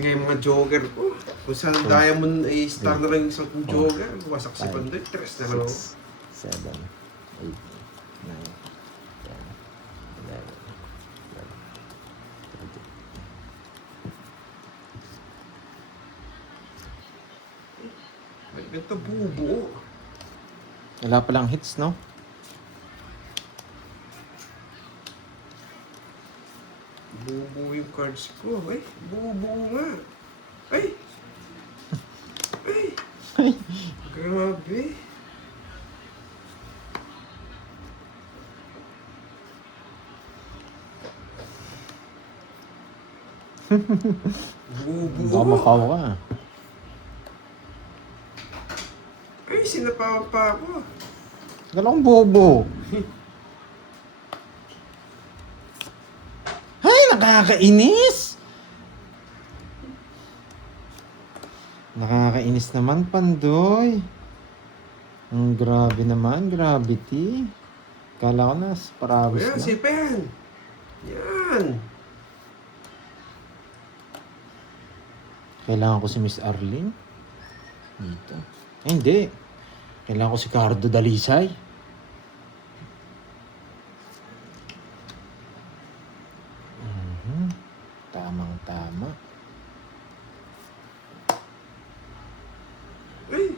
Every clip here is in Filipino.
Ngayon mga joker ko. Kung saan diamond ay star na lang yung isang joker, wasak si Pandoy, tres na lang. 6, 7, 8, 9, 10, 11, 12. Ba't ganito buo-buo? Wala palang hits, no? Buo-buo yung cards ko. Ay, buo-buo nga. Ay! Ay! Ay. Grabe. Buo-buo. Baka makaw ka. Ay, sinapawan pa ako. Galawang bobo. Ay, nakakainis! Nakakainis naman, Pandoy. Ang grabe naman, gravity. Kala ko na, parawis Ayan, na. sipen. Yan. Kailangan ko si Miss Arlene. Dito. Ay, hindi. Kailangan ko si Cardo Dalisay. Tamang-tama. Ay,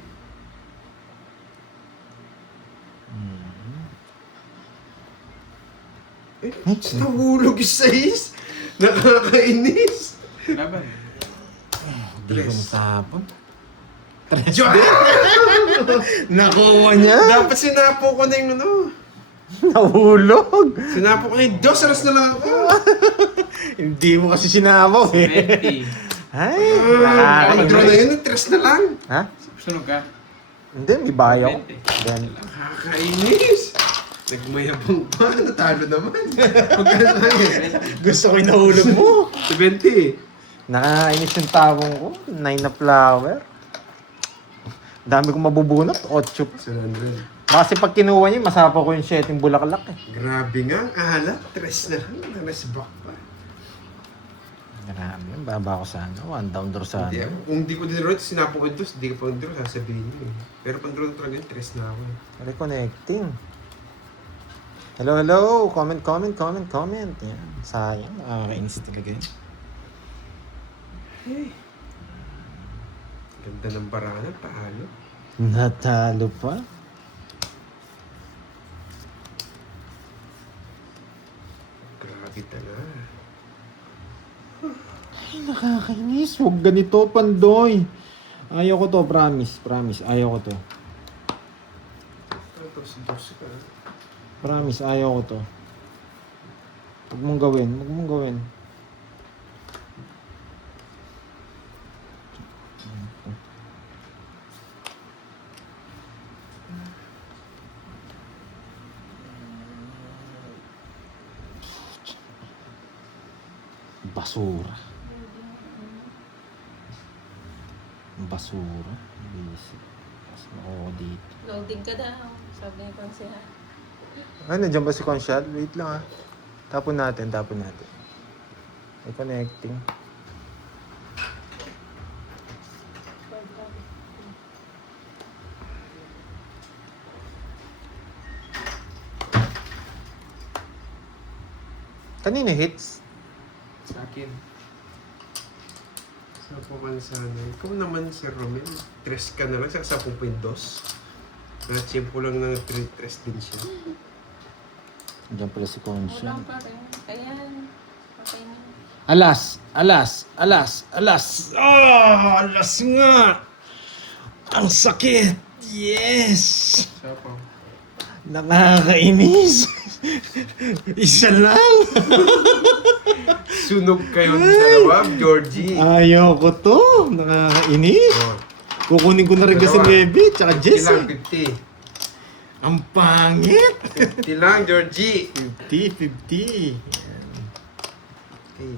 eh, nahulog yung sais. Nakakainis. Laban. Hindi ko Tres. matapon. Diyan! Nakuha niya. Dapat sinapo ko na yung ano. Nahulog. Sinapo ko na yung dos, aras na lang ako. Hindi mo kasi sinabaw eh. 20. Ay, Pag-draw na nakakainis. yun, tres na lang. Ha? Sunog ka. Hindi, may bayaw. 20. Then, Nakakainis. Nagmayabang pa, natalo naman. Pagkano lang yun? gusto ko yung nahulog mo. 70. Nakakainis yung tawong ko. 9 na flower. Dami kong mabubunot. 8. 100. Kasi pag kinuha niya, masapa ko yung 7 bulaklak eh. Grabe nga, ang alat. Tres na lang. Naresback pa. Grabe yun. Baba ko sana. 1 down draw sana. Hindi, kung di ko dinrow ito, sinapo ko ito, hindi ko pang draw, sasabihin mo. Pero pang draw talaga yun, tres na ako. Reconnecting. Hello, hello. Comment, comment, comment, comment. Yan. Sayang. Nakakainis talaga yun. Hey. Ganda ng barana, paalo. Natalo pa. Grabe talaga. Ay, nakakainis. Huwag ganito, Pandoy. Ayaw ko to, promise. Promise, ayaw ko to. Dos ka. Promise, ayaw ko to. Huwag mong gawin. Huwag mong gawin. Basura. Basura. Busy. Tapos ako dito. Loading ka daw. Sabi ni Konseha. Ay, nandiyan ba si Conshad? Wait lang ah. Tapon natin, tapon natin. May connecting. Kanino hits? Sa akin. Sa po ka na sana. Ikaw naman, Sir Romel. Tres ka na lang, sa 10.2. Na-chimpo lang ng tres din siya. Nandiyan pala si Conshad. Kulang pa rin. Kaya, okay na. Alas! Alas! Alas! Alas! Ah! Alas nga! Ang sakit! Yes! Siya po. Nakakainis! Isa lang! Sunog kayo ng dalawa, Georgie. Ayaw ko to! Nakakainis! Oh, Kukunin ko na rin kasi Dalawa. Bebe, tsaka 50 Jess lang, eh. 50. Ang pangit! 50 lang, Georgie. 50, 50. Okay.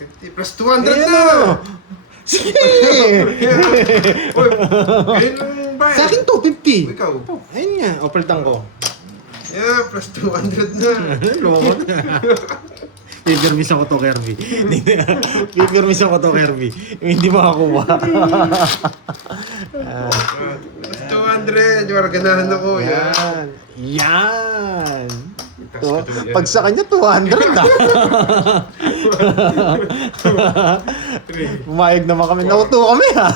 50 plus 200 Ayan na! o! Sige! Uy, ganyan lang ba? Sa akin to, 50. Ikaw. Ayun nga, opaltang ko. Yeah, plus 200 na. Loko na. Pipirmis ako to, Kirby. Pipirmis ako to, Kirby. Hindi makakuha. Plus 200. Ganahan ako. Yan. Yan! Itas ko to, yan. Pag sa kanya, 200 na. Pumayag naman kami. Nauto kami, ha?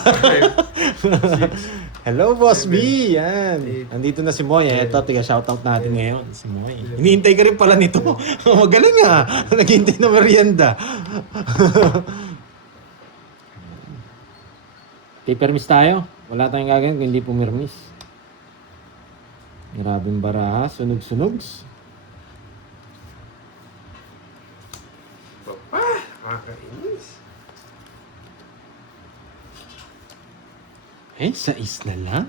Hello, Boss B! Yan. Nandito na si Moy. Ito, tiga shoutout natin ngayon. Si Moy. Hinihintay ka rin pala nito. Magaling, ha? Naghihintay na merienda. Pipermis tayo. Wala tayong gagawin kung hindi pumirmis. Grabing baraha. Sunog-sunogs. Kakainis. Sais na lang.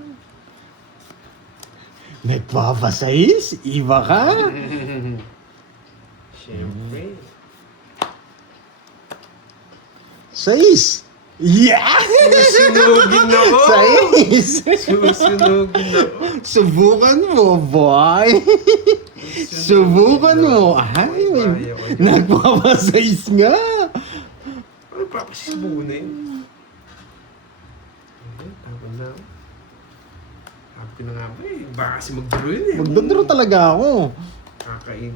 Nagpapasais? Iba ka? Siyempre. Sais! Yeah! Susunugin ako. Sais! Susunugin ako. Subukan mo, boy! Subukan mo! Ay, may... Nagpapasais nga! Ano pa kasi subunin? Tapos na. Tapos na nga ba eh. Baka kasi magduro yun eh. Magdodro talaga ako. Kakain.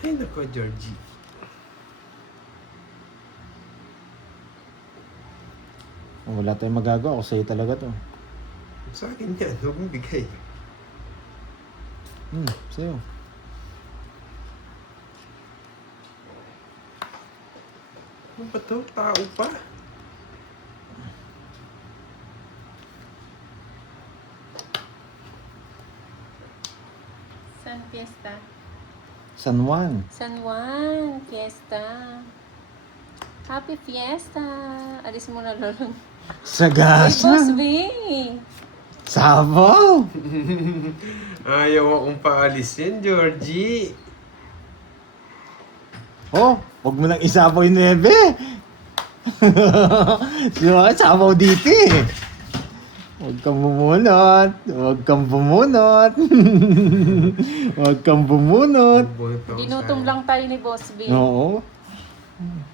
Ay nako, Georgie. Wala tayong magagawa. Ako sa'yo talaga to. Sa akin yan. Huwag mong bigay. Sa'yo. Ano ba to? Tao pa? San Fiesta? San Juan. San Juan, Fiesta. Happy Fiesta! Alis mo na lolo. Ay, Boss Sagasa. B! Sabaw. Ayaw akong paalisin, Georgie. Oh, wag mo nang isabaw yung nebe. Diba, sabaw dito eh. Huwag kang bumunot. Huwag kang bumunot. Huwag kang bumunot. Ginutom lang tayo ni Boss B. Oo.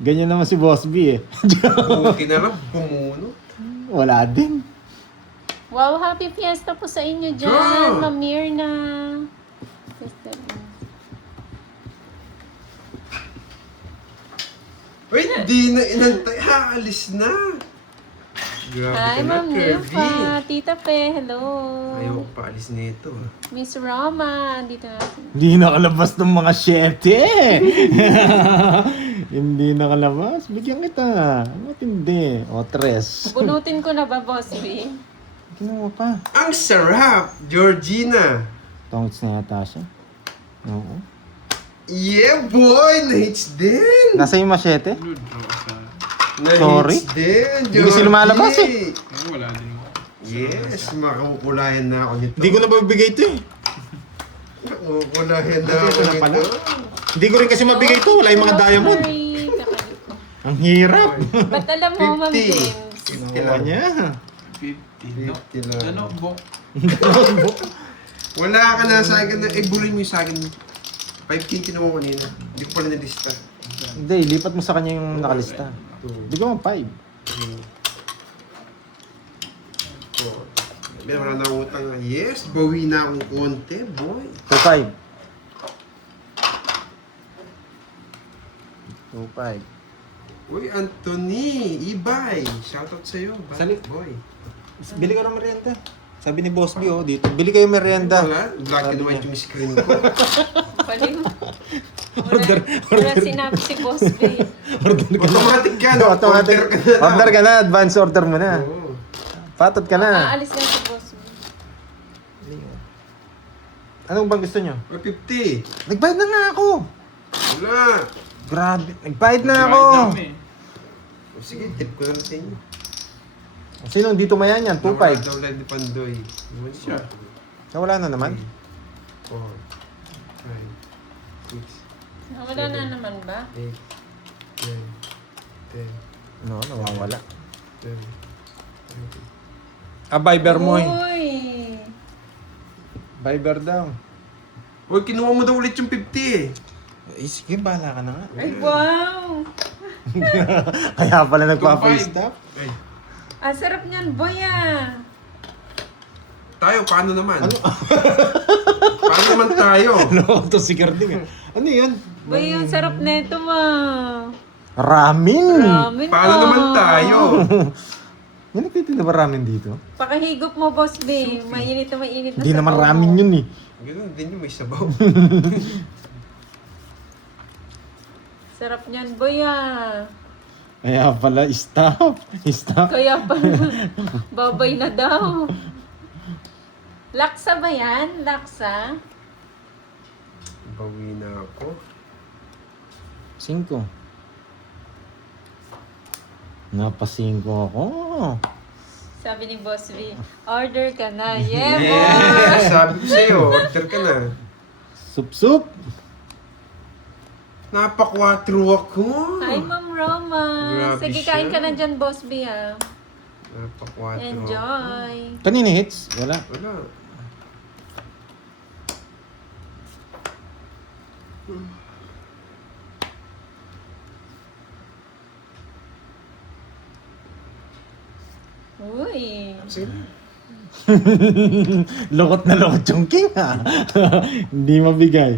Ganyan naman si Boss B eh. Okay na lang, bumuno. Wala din. Wow, happy fiesta po sa inyo dyan, Girl! Ma'am Mirna. Fiesta. Uy, di na inantay. Haalis na. Grabe Hi, ka na, Ma'am Kirby. Nilfa. Tita Pe, hello. Ayaw akong paalis nito. Ah. Miss Roma, dito na. Hindi nakalabas ng mga 7. Hindi nakalabas. Bigyan kita. Matindi. O, 3. Bunutin ko na ba, Boss B? Kinuha pa. Ang sarap, Georgina. Tongits na yata siya. Oo. Yeah, boy! Na-hits din! Nasa yung machete? Na-hits Sorry? din, Hindi kasi lumalabas eh. Wala din ako. Yes, makukulayan na ako nito. Hindi ko na mabigay ito eh. Makukulayan na Ito ako na pala. nito. Hindi ko rin kasi mabigay ito. Wala yung mga diamond. Sorry, kakalit. Ang hirap. Ba't alam mo, Ma'am 50. James? 50 Nakuha lang. niya. 50. No? 50 lang. Ano, bok? Wala ka na sa akin na, burin mo yung sa akin. 5K kinuha ko kanina. Hindi ko pala nalista. Hindi, lipat mo sa kanya yung nakalista. 2, Bigyan mo 5. 3, 4. Wala na akong utang. Yes, bawi na akong konti, boy. 2-5. 2-5. Uy, Anthony, Ibay. Shoutout sa'yo, Salit. boy. Bili ka ng merienda. Sabi ni Boss B, oh, dito. Bili kayo merienda. Wala, black and Sabi white niya. yung screen ko. Palim. Order, Wala sinabi si Boss B. Order ka na. Automatic ka, no? Automatic. Order ka na. Order ka na. Advance order mo na. Oo. Patot ka na. Aalis na si Boss B. Anong bang gusto nyo? Uy, 50. Nagbayad na nga ako. Wala. Grabe. Nagbayad na ako. O, sige, tip ko na lang sa inyo. Sinong dito mayan yan? 2-5. Nawala daw lang ni Pandoy. Naman siya. Nawala na naman. 4, 5, 6, Wala na naman ba? 8, 9, 10, No, nawawala. 11, 12. Viber mo eh. Uy! Viber daw. Uy, kinuha mo daw ulit yung 50 eh. Eh, sige, bahala ka na nga. Ay, wow! Kaya pala nagpa-face-stop. Ay, Ang sarap niyan, boy ah! tayo, paano naman? Paano naman tayo? Ano to si Carding? Ano yun? Boy, ang sarap nito ma. Ramen! Ramen Paano ah. naman tayo? May nagtitinda ba ramen dito? Pakahigop mo, boss B. Mainit na mainit na Hindi naman sabaw mo. ramen yun eh. Ganun din yung may sabaw. Sarap niyan, boy ah. Kaya pala, stop. Stop. Kaya pala, babay na daw. Laksa ba yan? Laksa? Bawi na ako. 5. Napasingko ako. Sabi ni Boss V, order ka na. Yeah, boy! Yeah, sabi ko sa'yo, order ka na. Sup-sup. Napakwatro ako. Hi, Ma'am Roma. Grabe Sige, siya. kain ka na dyan, Boss B ah. Napakwatro. Enjoy. Kanina hits? Wala. Wala. Uy. Sige. Lokot na lokot yung king ha. Hindi mabigay.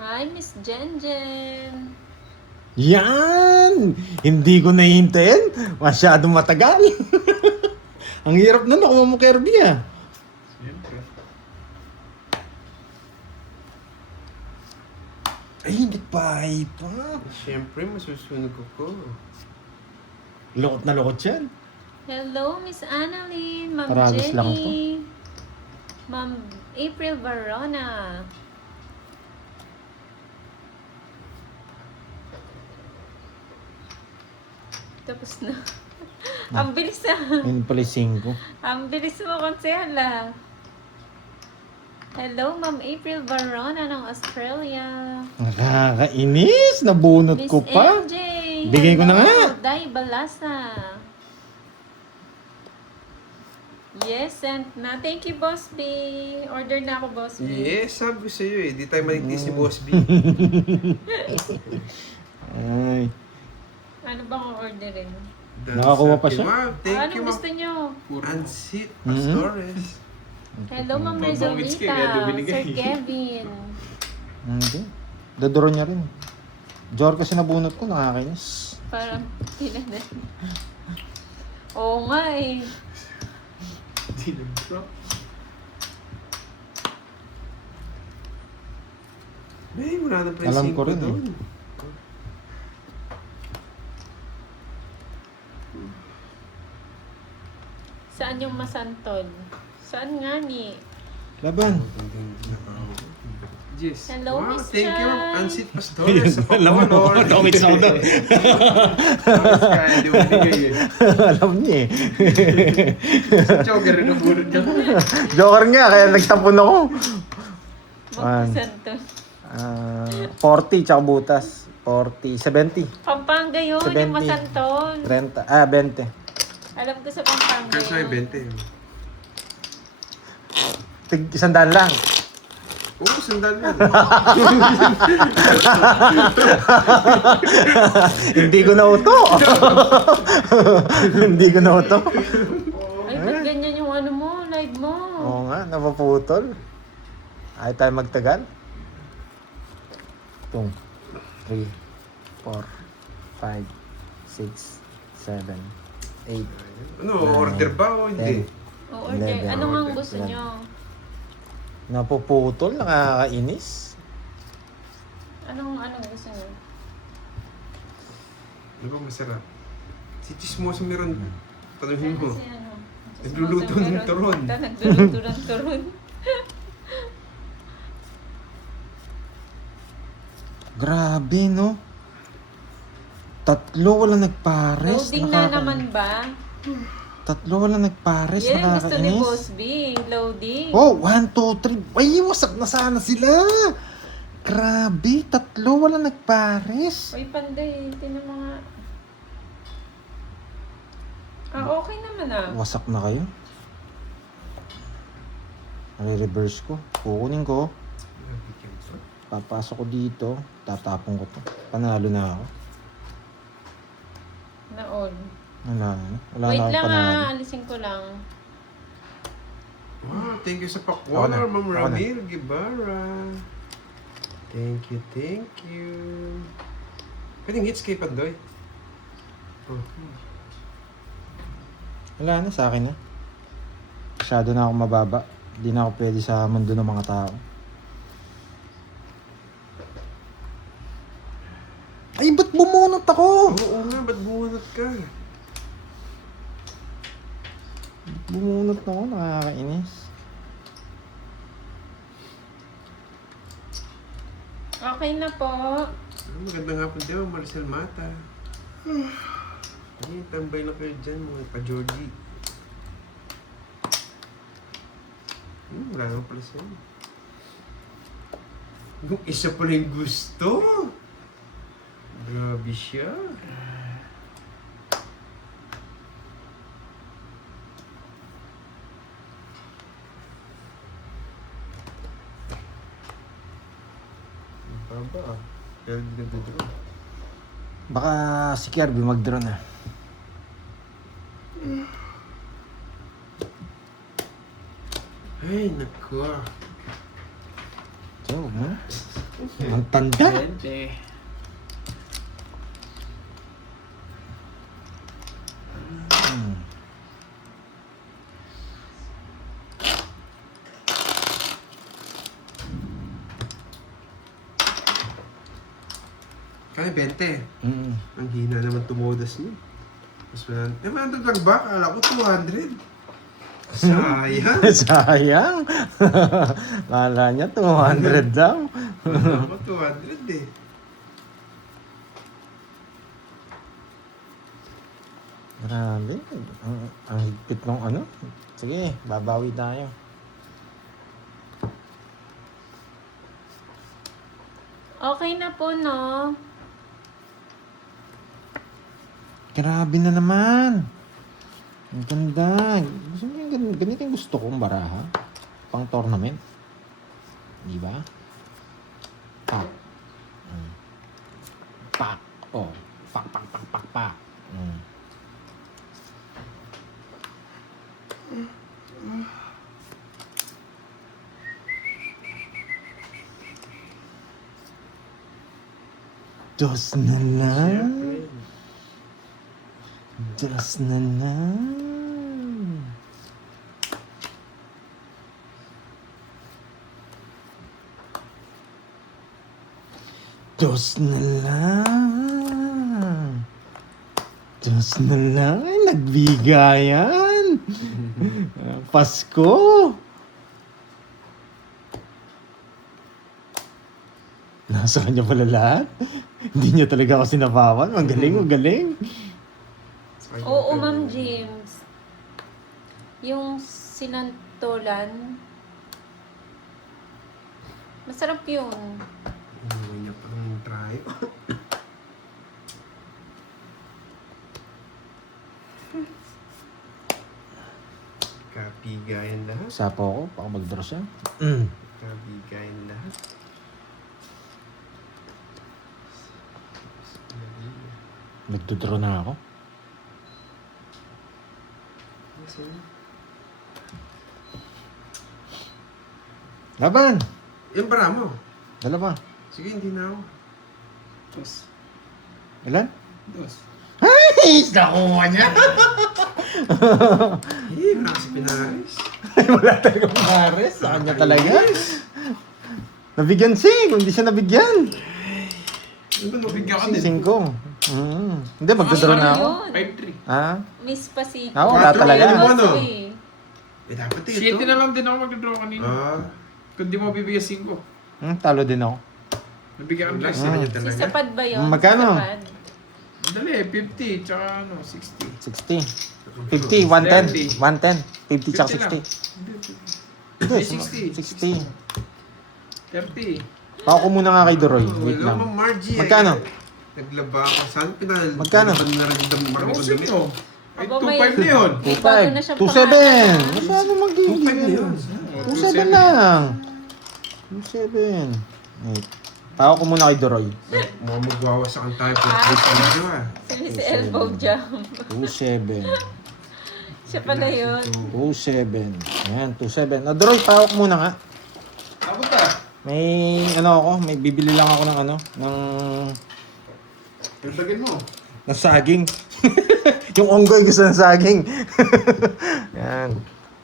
Hi, Miss Jenjen. Yan! Hindi ko nahintayin. Masyadong matagal. Ang hirap na nakuha mo Kirby ah. Siyempre. Ay, hindi pa. Ay pa. Siyempre, masusunog ako. Lokot na lokot yan. Hello, Miss Annalyn, Ma'am Paragos Jenny, lang to. Ma'am April Barona. Tapos na. Ang bilis na. Yun pala 5. Ang bilis mo, Konsehal. Hello, Ma'am April Barona ng Australia. Nakakainis. Nabunot Miss ko pa. MJ. Bigay ko na nga. Day Balasa. Yes, sent na. Thank you, Boss B. Order na ako, Boss B. Yes, sabi ko sa'yo eh. Di tayo maligtis si Boss B. Ay. Ano bang orderin? Nakakuha pa siya? Ma'am, thank you, Anong ma'am. gusto nyo? Ansit, Mhm. pastores. Hello, Ma'am Pambongits ka, Rizalita. kaya ito binigay. Sir Kevin. Hindi. Dodoro niya rin. Jor kasi nabunot ko. Nakakainis. Parang tinanan. Oo nga eh. Hindi nag-drop. May, wala na pa yung Alam ko 5 rin eh. doon. Saan yung masantol? Saan nga ni? Laban. Yes. Hello, Wow, Miss thank you, Chan. Ansit Pastores. Sa Alam mo, Pacolor. Domits ako doon. Kaya hindi mo binigay eh. Alam niya eh. Sa choker rin ang bunot niya. Joker nga, kaya nagtapon ako. Magmasantol. 40 tsaka butas. 40, 70. Pampanga yun, 70. yung masantol. 30, 20. Alam ko sa Pampanga Kasi ay yun. 20. Tig 100 lang. Oo, sandal na. Hindi ko na uto. Hindi ko na uto. Ay, ba't ganyan yung ano mo, live mo? Oo nga, napaputol. Ay tayo magtagal. 2, 3, 4, 5, 6, 7, 8. Ano, order ba o hindi? O order. 11. Ano nga ang gusto 11. nyo? Napuputol, nakakainis. Anong gusto nyo? Ano ba masarap? Si Chismoso meron. Tanungin mo. Kasi ano? Nagluluto ng meron- turon. Nagluluto ng turon. Grabe, no? 3 walang nagpares. Loading na naman ba? 3 walang nagpares. Yan ang gusto ni nakakainis. Boss B. Loading. Oh, 1, 2, 3. Ay, wasak na sana sila. Grabe, 3 walang nagpares. Uy, panday. Tinan mo nga. Okay naman ah. Wasak na kayo. Re-reverse ko. Kukunin ko. Papasok ko dito. Tatapon ko to. Panalo na ako. Na-all. Wala na. Wala Wait na akong lang panalo. alisin ko lang. Wow, thank you sa Ako pakwalar, na, Ma'am ako na. Ramil Guevara. Thank you, thank you. Pwedeng hits kay Pandoy. Oh. Wala na, sa akin na. Masyado na ako mababa. Hindi na ako pwede sa mundo ng mga tao. Ay, ba't bumunot ako? Oo nga, ba't bumunot ka? Bumunot ako, nakakainis. Okay na po. Magandang hapon din, Marcel Mata. Ay, tambay lang kayo dyan, mga ka-Georgie. Wala naman pala siya. Yung isa pala yung gusto. Grabe siya. Ang baba ah. Pero di nagdodraw. Baka si Kirby mag-draw na. Ay, naku. So, ang tanda. Pwede. Hmm. Kaya 20. Mm. Ang hina naman tumodas niya. Mas wala. Eh, madagdag ba? Kala ko 200. Sayang. Sayang. Kala niya 200 daw. Kala ko 200 eh. Grabe. Ang higpit ng ano. Sige, babawi tayo. Okay na po, no? Grabe na naman. Ang ganda. Gusto mo yung ganito yung gusto kong baraha. Pang tournament. Di ba? Pak. Pak. Oh. Pak, pak, pak, pak, pak. Dos na lang. Dos na lang. Dos na lang. Dos na lang. Ay, nagbigayan. Pasko. Nasa kanya pala lahat. Hindi niya talaga ako sinapawan. Magaling, magaling. Oo, Ma'am James. Yung sinantolan, masarap yun. Inuwi niya pang try. Kapigayan lahat. Sapo ako, baka mag-draw siya. Kapigayan lahat. Nagdodraw na ako. Laban! Yung bara mo. Dalawa. Sige, hindi na ako. Dos. Ilan? Dos. Ay! Nakuha niya! Eh, wala kasi pinaris. Wala talaga pares. Sa kanya talaga. Nabigyan si. Kung hindi siya nabigyan. Ano ba Nabigyan ka din. 5. Hindi, magdodraw na ako. Yun. 5-3. Ha? Miss pa si Ah, wala talaga. Ano, ano? Eh. Eh, dapat ito. 7 na lang din ako magdodraw kanina. Ah, Kung di mo bibigyan 5. Talo din ako. Nabigyan ka wala ng sila niya Si talaga. Sapad ba yun? Magkano? Si Sapad. Madali, 50, tsaka 60. 60. 50, 110. 110. 50 tsaka 60. Hindi, Ay, 60. 60. 30. Pako ko muna nga kay Doroy. Wait Hello, lang. Ma'am Margie. Magkano? Naglaba ako. Saan pinal? Magkano? Laban na rin yung dami marami ko Ayusin damit. mo. Ay, Aba, may- 2.5 na yun. May bago na siyang 2.7. Masyado 2.5 na mag-iigil. yun. 2.7 lang. 2.7. Wait. Pao ko muna kay Doroy. Mga magwawasakan tayo for Ah, 3 video ah. Si Miss Elbow Jam. 2-7. Siya pala yun. 2-7. Ayan, 2-7. Doroy, pao ko muna nga. Ako ba? May may bibili lang ako ng ng Dagdagan mo. saging. Yung onggoy gusto ng saging. Yan.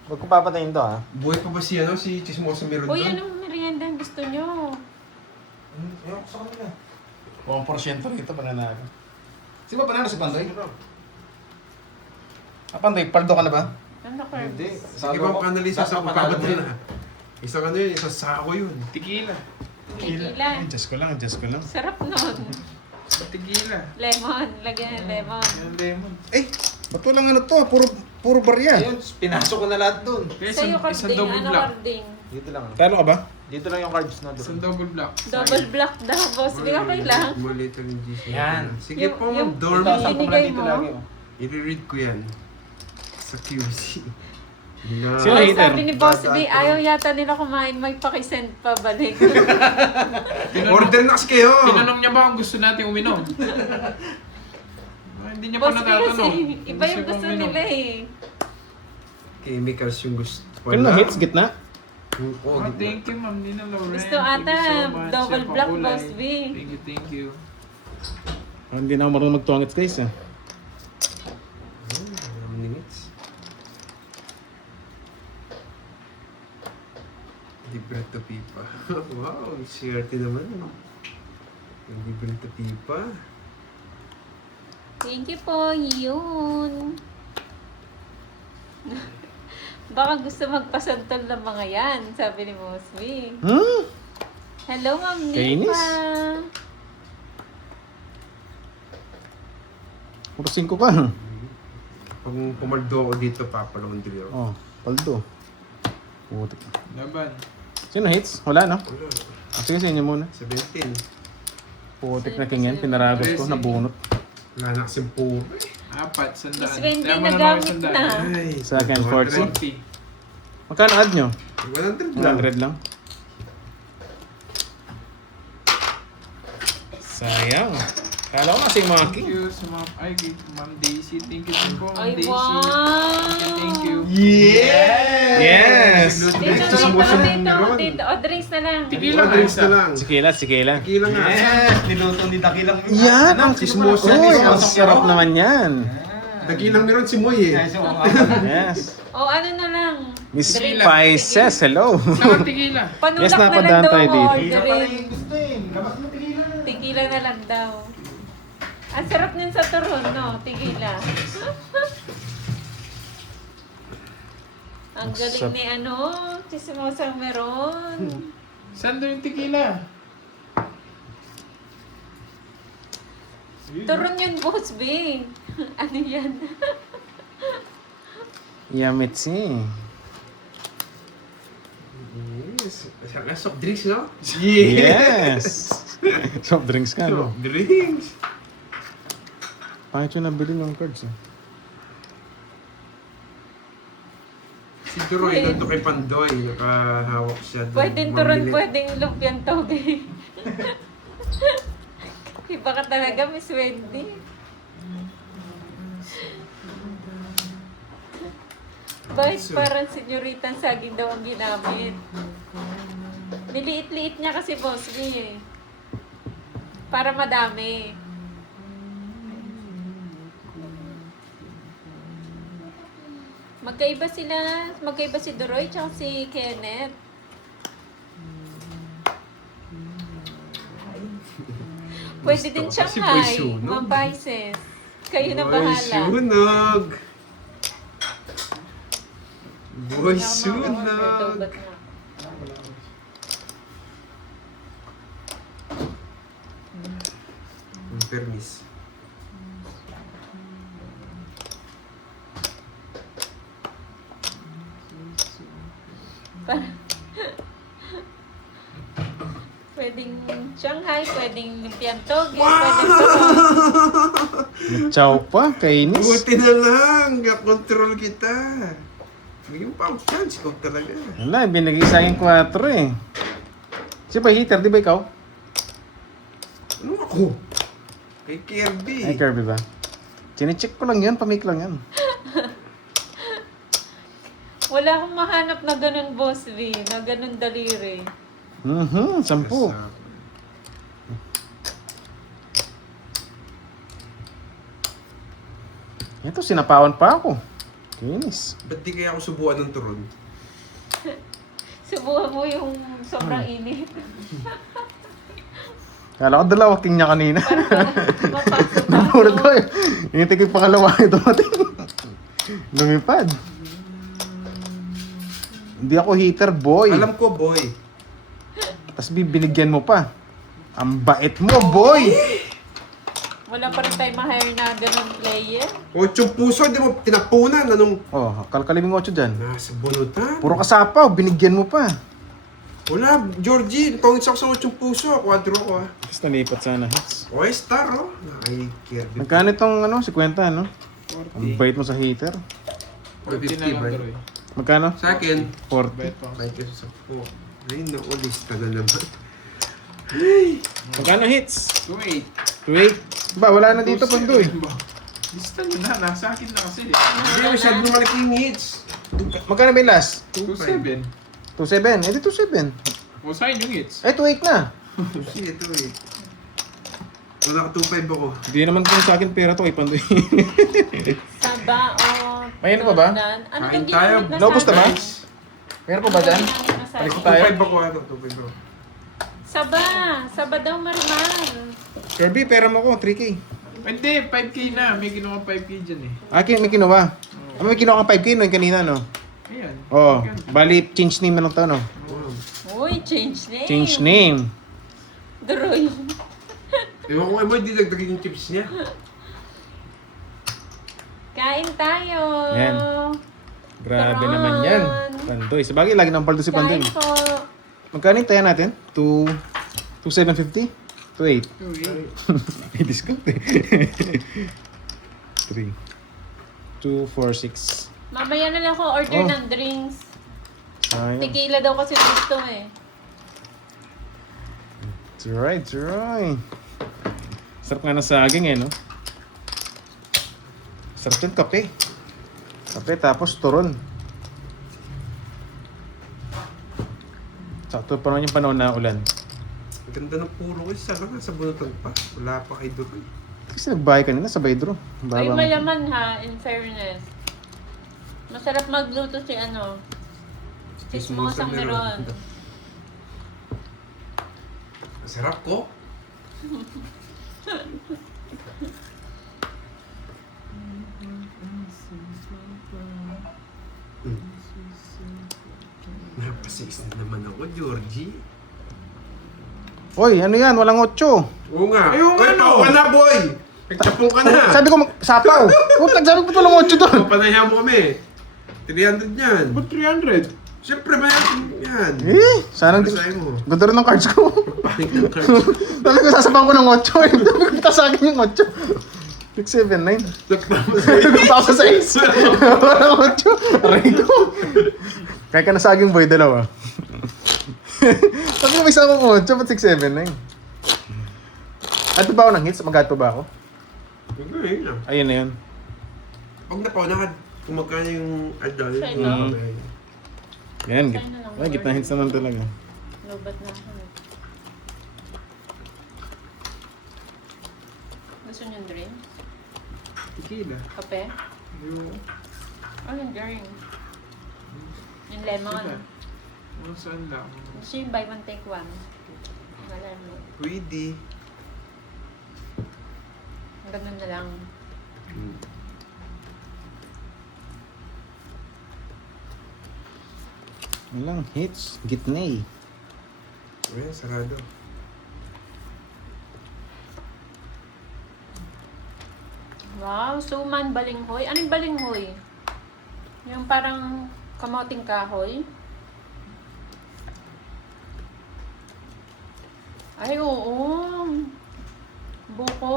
Huwag ko papatayin to ha. Buhay pa ba si Chismosa meron Uy, doon? anong merienda ang gusto nyo? Ayoko sa kanila. 1% rito, pananalo. Si ba panalo si Pandoy? Pandoy, paldo ka na ba? Ano ka? Sige ba ang kanalisa sa pagkabatal na? Isang yun, isang sako yun. Tequila. Tequila. Adjust ko lang, adjust ko lang. Sarap nun. Tequila. Lemon. Lagyan ng lemon. Yung lemon. Eh, ba't walang ano to? Puro barya. Ayun, pinasok ko na lahat dun. Kaya Sa'yo isang carding. double Ano black. carding? Dito lang. Kano ka ba? Dito lang yung cards na Isang doon. double black. Double black daw, boss. Di okay lang. Maliit lang yung GC. Yan. Sige Yung- po, yung- dorm. Binigay mo? I-read ko yan. Sa QC. Na, Sino Oh, hater? sabi ni Boss B, ayaw yata nila kumain, may pakisend pa balik. Order na kasi kayo! Tinanong niya ba kung gusto natin uminom? Hindi niya pa Boss B kasi, natatanong. iba yung gusto nila eh. Chemicals yung gusto. Kano na hits, gitna? Oh, Oh, thank you, Ma'am Nina Lauren. Gusto Thank you ata, so much. double Siya black, pakulay. Boss B. Thank you. Hindi na ako marunong magtuwangit guys eh. minutes. Libre to pipa. Wow, swerte naman. Yung libre to pipa. Thank you po, yun. Baka gusto magpasantol ng mga yan, sabi ni Boss B. Hello, Ma'am Kainis. Nipa. Puro 5 ka. Pag pumaldo ako dito, papalaundri ako. Oh, paldo. Putik. Laban. Sino hits? Wala no? Wala. Sige sa inyo muna. 17. Putik na kingen, pinaragos ko, nabunot. Wala na kasing puro. 4, sandaan. Miss Wendy Tama naman nagamit ako, sandaan. na. Ay, Sa akin, 40. Magkano ad nyo? 100 lang. 100 lang. Sayang. Kala ko kasi mga Thank king. you sa Ma'am Daisy. Thank you din po, Ma'am Ay, Daisy. wow. Thank you. Yes! Dito, Dito, dito. O, drinks na lang. Tequila nga Drinks na isa. lang. Sikila, sikila. Kila nga. Niluto ni Dakilang. Yan! Ang Chismosa. Uy, ang sarap naman yan. Dagilang meron si Moy eh. Yes. O, ano na lang. Miss Tequila. Spices, hello. Saka tequila. Panulak Yes, na lang napadaan daw tayo ang dito. orderin. Tigila na lang daw. Ang sarap nun sa turon, no? Tigila. Ang galing ni Chismosang meron. Saan daw yung tequila? Turon yun, Boss B. Ano yan? Yamitsi. Yes. Saka soft drinks, no? Yes! Soft drinks ka, no? Soft drinks. Pangit yung nabili ng cards, eh. Si Duroy, nandun kay Pandoy. Nakahawak siya doon. Pwedeng turon, Mamili. pwedeng lumpiang toge. Iba ka talaga, Miss Wendy. Bakit parang senyoritang saging daw ang ginamit? Niliit-liit niya kasi, Boss B eh. Para madami. Magkaiba sila. Magkaiba si Duroy tsaka si Kenneth. Pwede din Gusto ko kasi Shanghai, boy sunog. Ma'am Vices. Kayo na Boy, bahala. sunog. Boy, Tama, sunog. order, na. Permis. Parang- Pwedeng Shanghai, pwedeng Lumpiang Toge, pwedeng Chow pa, kainis. Buti na lang. Control kita. Bigyan pa ang chance ko talaga. Wala, binigay sa akin 4 eh. Si pa heater, di ba ikaw? Ko. Kay Kirby. Ay, Kirby ba? Chine-check ko lang yun, pamik lang yan. Wala akong mahanap na ganun, Boss V. Na ganun daliri. 10. Ito, sinapawan pa ako. Kinis. Ba't di kaya ako subuan ng turon? Subuhan mo yung sobrang init. Kala ko dalawa king niya kanina. Mapasok Namurad ko eh. Hinintay ko yung pangalawa ito dumating. Lumipad. Hindi ako heater, boy. Alam ko, boy. Tapos bibinigyan mo pa. Ang bait mo, boy! Wala pa rin tayo ma-hire na ganun player. 8 puso, di mo tinapunan. Anong Oh, kalkaliming 8 dyan. nasa bunutan? Puro kasapaw, binigyan mo pa. Wala, Georgie. Pangit ako sa 8 puso. Quadro ko ah. Tapos nalipat sana, hits. O, star oh. Ay, Kirby. Magkano itong 50, ano? Ang 40. bait mo sa heater. 40 na lang, 50 ba? Troy. Magkano? Sa akin, 40. Bet pa. 20 sa 10. Ay, naulis ka na naman. Magkano hits? 2.8. 2.8. Ba, wala na dito, Pandoy. Lista nyo na, nasa akin na kasi. Hindi, masyadong malaking hits. Magkano ba yung last? 2.7. 2.7. Eh, di 2.7. O sa'yo yung hits. Eh, 2.8 na. Sige, ito eh. Wala ka 2.5 ako. Hindi naman kung sa akin pera to kay Pandoy. Saba o... May ano pa ba? Ano Kain itong tayo. ginamit na Naubos na ba? saging? Meron pa ba dyan? Ano itong ginamit na saging? Balik tayo. 2.5 ako ano. 2.5 ako. Saba! Saba daw, Marimar. Kirby, pera mo ko, 3K. Hindi, 5K na. May ginawa 5K dyan eh. Akin, may kinuha. May kinuha kang 5K no, yung kanina, no? Ayan. Oo. Bali, change name na lang to, no? Wow. Uy, change name. Change name. Duroy. Ewan ko mo, hindi dagdagin yung chips niya. Kain tayo. Yan. Grabe Taran. naman yan. Pandoy. Sabagay, lagi nang paldo si Pandoy. Kain po. Magkano yung taya natin? 2,750? 2,800. 2.8. May discount eh. 3. 246. Mamaya na lang ako order Oh. ng drinks. Sayang. Tequila daw kasi gusto eh. Try. Sarap nga ng saging eh, no? Sarap yung kape. Kape tapos turon. Sakto pa naman yung panahon na ulan. Ang ganda ng puro ko. Sana nga sa bunutan pa. Wala pa kay Duroy. Kasi nagbahay kanina sa Baydro. Ay, malaman ha, in fairness. Masarap magluto si ano. Chismosang meron. Masarap ko. Napasis na naman ako, Georgie. Hoy, ano yan? Walang 8. Oo nga. Ayaw nga, no. Tawa na, boy! Nagtsapong ka na. Sabi ko, sapaw. Putak, sabi ko walang 8 doon. Panayahan mo kami. 300 yan. Ba't 300? Siyempre, mayroon yan. Eh, sana hindi. Basahin mo. Ganda rin ng cards ko. Panik ng cards. Sabi ko, sasapaw ko ng 8. Sabi ko, kita sa akin yung 8. 6, 7, 9. Tapos 6. Walang 8. Aray ko. Kaya ka na saging boy, dalawa. Sabi ko, may isang ko 8. Ba't 6, 7, 9? Ato ba ako ng hits? Mag-ato ba ako? Okay, yun. Ayun na yun. Huwag na pa, nakad. Kung magkano yung adult. Sa'yo lang. Yan, Sa'yo na lang, ay, gitna hits naman talaga. Lobat na ako. Gusto niyo yung drink? Tequila. Kape? Yung... Ano yung drink? Yung lemon. Ano saan lang? Gusto yung buy one take one. Na lemon. Pwede. Ganun na lang. Walang hits. Gitnay. Ayan, sarado. Wow, suman balinghoy. Anong balinghoy? Yung parang kamoting kahoy? Ay, oo. Buko.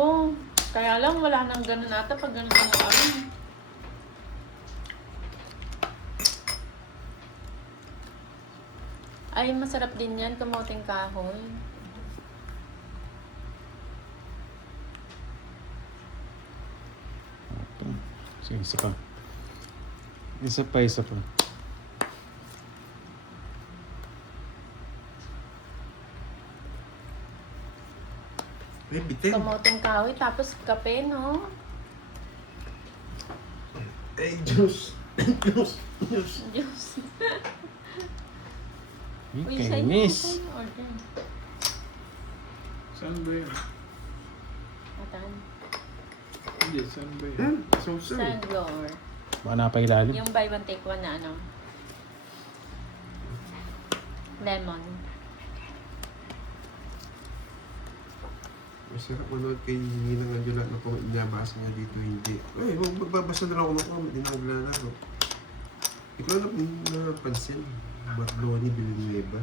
Kaya lang, wala nang ganun ata pag ganun ang ano. Ay, masarap din yan, kamoting kahoy. Sige, isa pa. Isa pa, isa pa. Eh, bitin. Kamotong kahoy, tapos kape, no? Eh, juice. Juice. Juice. Diyos. Ay, Uy, sa'yo, kainis. sa'yo, order. Saan ba yan? Matan. Hindi, saan ba yan? So. Sandlor. Baka napailalim. Yung buy one take one na ano. Lemon. Masarap manood kay Ninang Angela na kung inabasa niya dito hindi. Ay, magbabasa na lang ako ng comment, hindi na ako naglalaro. Hindi ko lang napansin. Barloni Villanueva.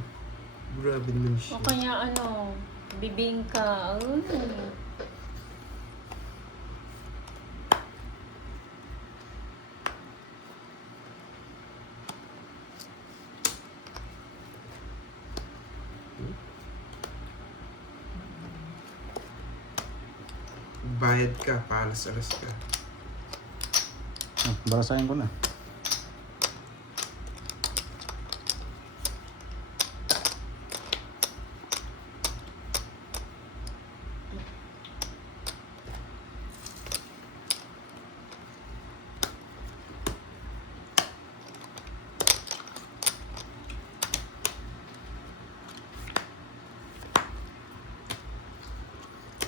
Grabe naman siya. O kaya ano, bibingka. Uy. Bayad ka, paalas-alas ka. Basahin ko na.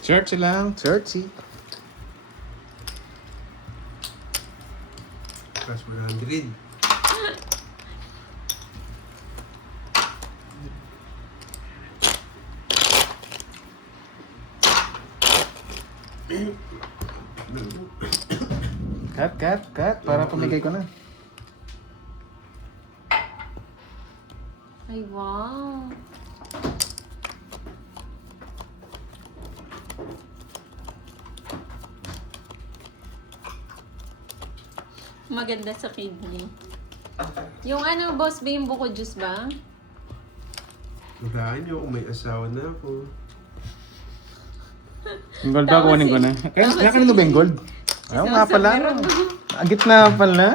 Church lang, churchy. Plus 100. Cut. Para pamigay ko na. Ay, wow. Maganda sa kidney. Yung ano, boss ba yung buko juice ba? Wala niyo kung may asawa na ako. Yung gold ba, Tama kunin ko si- na. Kaya tama kanino ba yung gold? Ayaw nga pala. Agit na pala.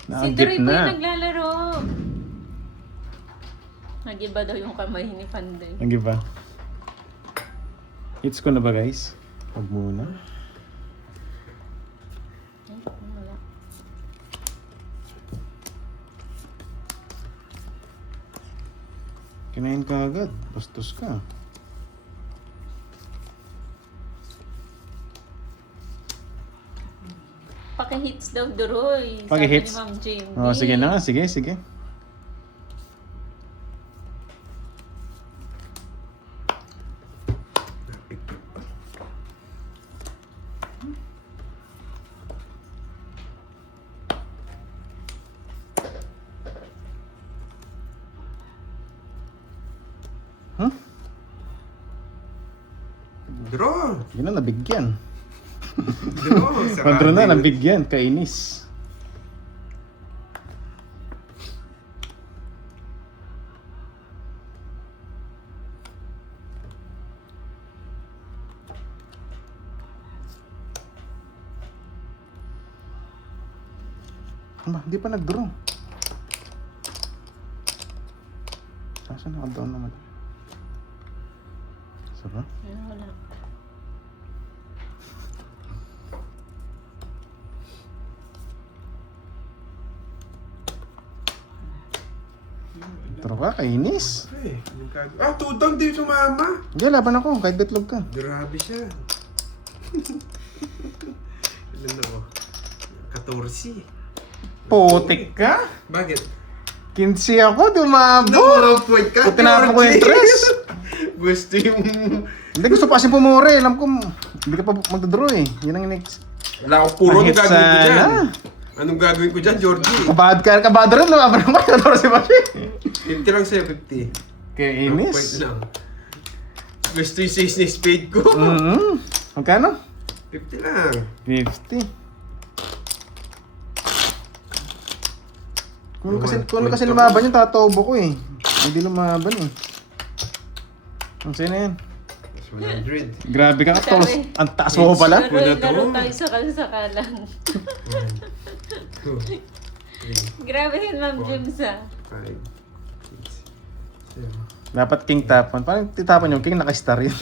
Si Naagit Dory po na. yung naglalaro. Nagiba daw yung kamay ni Panday. Nagiba. Hits ko na ba guys? Huwag muna. Ay, wala. Kinain ka agad. Bastos ka. Paki-hits daw, Duroy. Paki-hits? Sabi ni Ma'am Jamie. Oh, sige na nga. Sige. Huh? Draw! Yun na, nabigyan. Draw! Kontro na, nabigyan. Kainis. Aba, hindi pa nag-draw. Saan naka-draw naman? Saba? Ay, wala. Draw ka, kainis. Eh, tudang di sumama. Hindi, laban ako. Kahit betlog ka. Grabe siya. Ilan na ko? 14. Putik ka? Bakit? 15 ako, dumabo. Point ka, Tinapon ko yung tres. Gusto yung... Hindi, gusto pa kasi pumuri. Alam ko, hindi ka pa magdodraw eh. Yun ang next. Wala ako puro. Anong Kahit gagawin ko dyan? sana. Anong gagawin ko dyan, Georgie? Kabad rin, lumaban naman. Nadoro si Bashi. 50 lang sa'yo, 50. Kaya Point inis. lang. Gusto yung 6 ni spade ko. Magkano? 50 lang. 50. Kung kasi lumaban yun, tatobo ko eh. Hindi lumaban eh. Ang sa'yo na yan. 100. Grabe ka, Sabi. tos. Ang taas mo pala. Laro tayo sa kalsakalan. 1, 2, 3, Grabe yun, Ma'am James, 5, 6, 7, Dapat king tapan. Parang titapon yung king naka-star yun.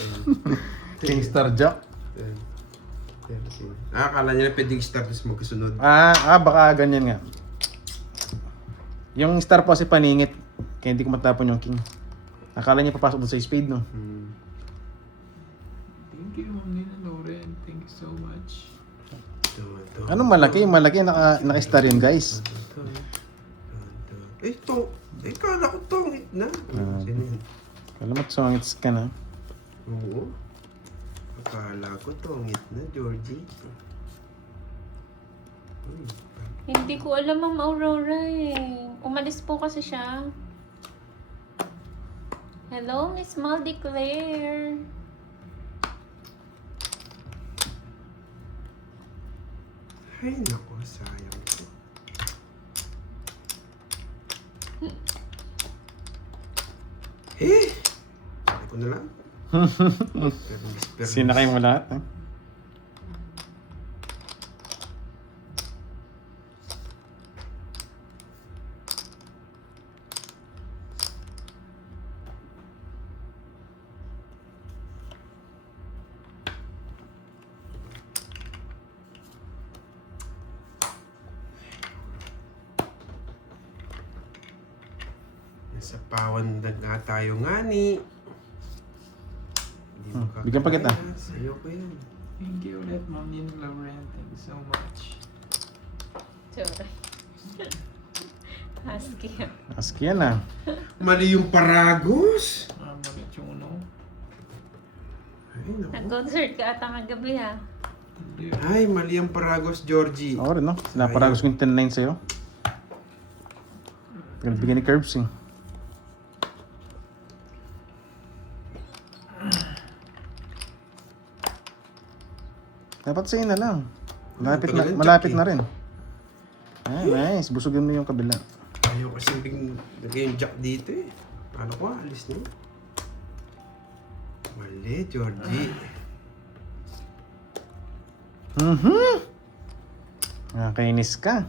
10, King star jack. 13. Akala niya na pwedeng start tapos magkasunod. Baka ganyan nga. Yung star po kasi paningit. Kaya hindi ko matapon yung king. Akala niya papasok doon sa spade, no? Thank you, Ma'am Nina Lauren. Thank you so much. Anong malaki? Yung malaki naka-star yun, guys. Ito. Kala ko tongit na. Sino yun? Alam mo, songits ka na. Oo. Akala ko tongit na, Georgie. Hindi ko alam, Ma'am Aurora Umalis po kasi siya. Hello, Miss Maldi Claire. Ay, naku, sayang ko. Sabi ko na lang. Sinakay mo lahat, ha? Nasa pawan na nga tayo nga ni. Hindi Bigyan pa kita. Sa'yo ko yun. Thank you ulit, Ma'am Nina Lauren. Thank you so much. Sorry. Husky. Aski yan, ah. Mali yung paragos. Malit yung uno. Ay, naku. Nag-concert ka ata kagabi, Hindi. Ay, mali ang paragos, Georgie. Oo rin, no? Naparagos ko yung 10-9 sa'yo. Bigyan ni Curbs, eh. Dapat sa'yo na lang. Malapit na rin. Nice. Busugin mo yung kabila. Ayaw kasi lagay yung jack dito eh. Paano ko? Alis na yun. Mali, Georgie. Nakakainis ka.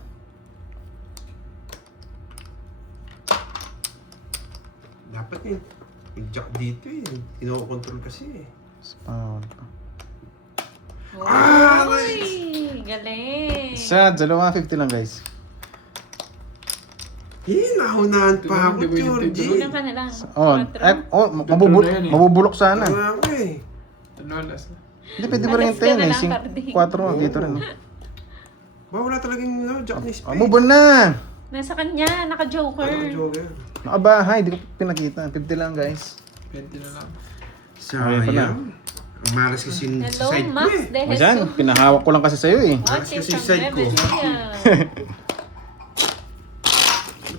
Dapat yun. Yung jack dito eh. Kinokontrol kasi eh. Spawn. Uy! Galing! Sad. 250 lang, guys. Naunahan pa ako, Di ba yung Georgie. Kulang ka na lang. Mabubulok sana. Tama ako eh. Ano, alas na. Hindi, pwede mo rin Alas ka na lang, 10 eh. Cardi. 4 dito rin. Ba, wala talagang jack ni spade. Move on na! Nasa kanya, naka-joker. Joker. Nakabahay, di ko pinakita. 50 lang, guys. 20 na lang. Sayang. Ang malas kasi yung Hello, side ko Max eh. de Ayan, Jesus. pinahawak ko lang kasi sa'yo eh. Watching Kasi from side ko. Nueva Ecija.